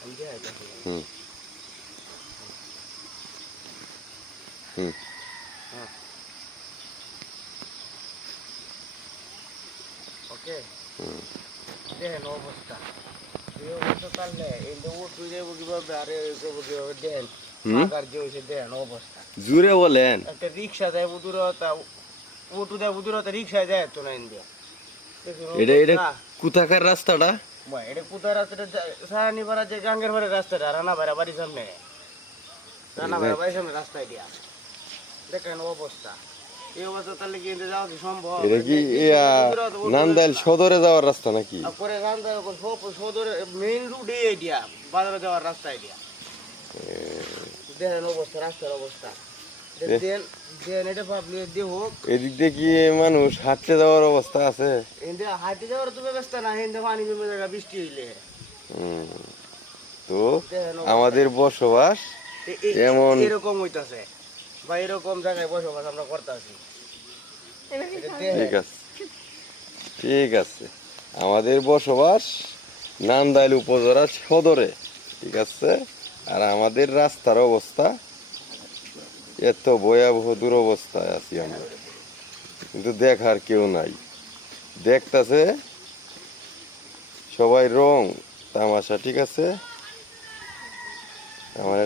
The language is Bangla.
হুম হুম ওকে হুম দেখেন অবস্থা এই অবস্থা তাহলে এই যে উঠু যাবো কিভাবে আরে করবো কিভাবে দেখেন হুম মাথার যে হয়েছে দেখেন অবস্থা জুড়ে বলেন। একটা রিক্সা দেয় দূরতা উঠু দেয় দূরতা রিক্সায় যায় তো না ইন্ডিয়া দেখুন এটা এটা অবস্থা কোথাকার রাস্তাটা? ভাই এটা কোথায় রাস্তাটা সারানি পাড়া যে গাঙ্গের বাড়ির রাস্তাটা রানা ভাড়া বাড়ির সামনে রানা ভাড়া বাড়ির সামনে রাস্তায় দিয়া দেখেন অবস্থা এই অবস্থা তাহলে কি এতে যাওয়া কি সম্ভব এটা কি নান্দাইল সদরে যাওয়ার রাস্তা নাকি? পরে রান্না সদরে মেইন রুটে দিয়া বাজারে যাওয়ার রাস্তা দিয়া দেখেন অবস্থা রাস্তার অবস্থা দেন দেন এটা ভাবলি দেহ এদিক দিয়ে কি মানুষ হাঁটতে যাওয়ার অবস্থা আছে? এতে হাঁটে যাওয়ার তো ব্যবস্থা না এতে পানি জমে জায়গা বৃষ্টি হইলে হুম, তো দেখেন অবস্থা। আমাদের বসবাস এমন এরকম হইতাছে বা এরকম জায়গায় বসবাস আমরা করতেছি ঠিক আছে, ঠিক আছে। আমাদের বসবাস নান্দাইল উপজেলা সদরে, ঠিক আছে। আর আমাদের রাস্তার অবস্থা এত ভয়াবহ দুরবস্থায় আছি আমরা, কিন্তু দেখার কেউ নাই। দেখতাছে সবাই রং তামাশা, ঠিক আছে। আমার